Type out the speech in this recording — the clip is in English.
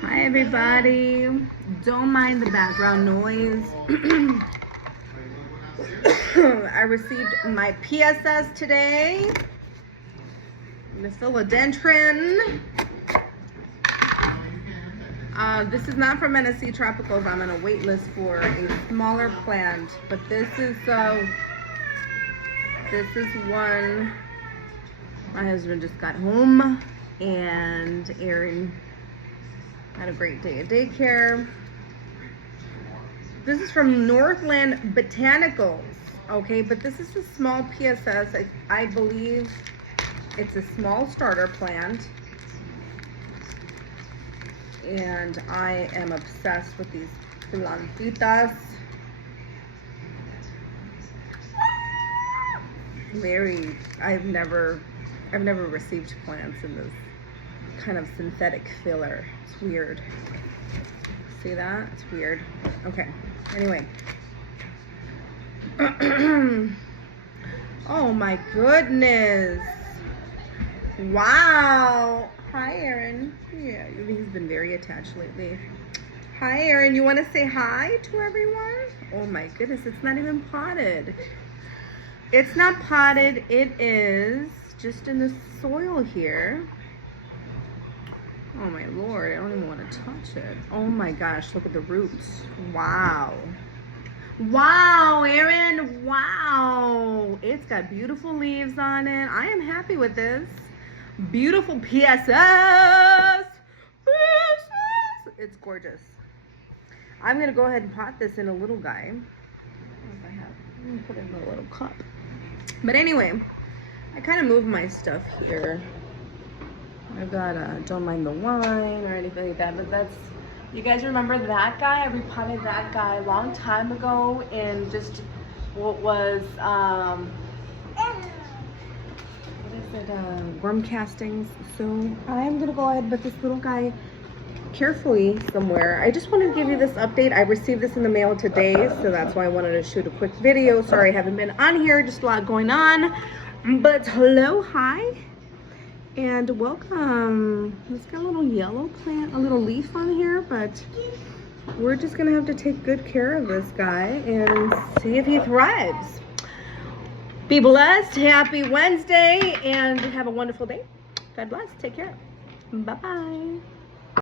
Hi everybody. Don't mind the background noise. I received my PSS today. The Philodendron. This is not from NSC Tropicals. I'm on a wait list for a smaller plant, but this is one. My husband just got home and Aaron had a great day at daycare. This is from Northland Botanicals, okay, but this is a small PSS. I believe it's a small starter plant, and I am obsessed with these plantitas. I've never received plants in this kind of synthetic filler. It's weird. See that? It's weird. Okay. Anyway. Oh my goodness. Wow. Hi, Aaron. Yeah, he's been very attached lately. Hi, Aaron. You want to say hi to everyone? Oh my goodness. It's not even potted. It's not potted. It is just in the soil here. Oh my Lord, I don't even want to touch it. Oh my gosh, look at the roots. Wow. Wow, Aaron, wow. It's got beautiful leaves on it. I am happy with this. Beautiful PSS. It's gorgeous. I'm gonna go ahead and pot this in a little guy. I'm gonna put it in a little cup. But anyway, I kind of moved my stuff here. I've got don't mind the wine or anything like that, but that's, you guys remember that guy? I repotted that guy a long time ago in just what was worm castings. So I'm gonna go ahead and put this little guy carefully somewhere. I just wanted to give you this update. I received this in the mail today, so that's why I wanted to shoot a quick video. Sorry I haven't been on here, just a lot going on, but hello, hi, and welcome. It's got a little yellow plant, a little leaf on here, but we're just gonna have to take good care of this guy and see if he thrives. Be blessed, happy Wednesday, and have a wonderful day. God bless, take care. Bye-bye.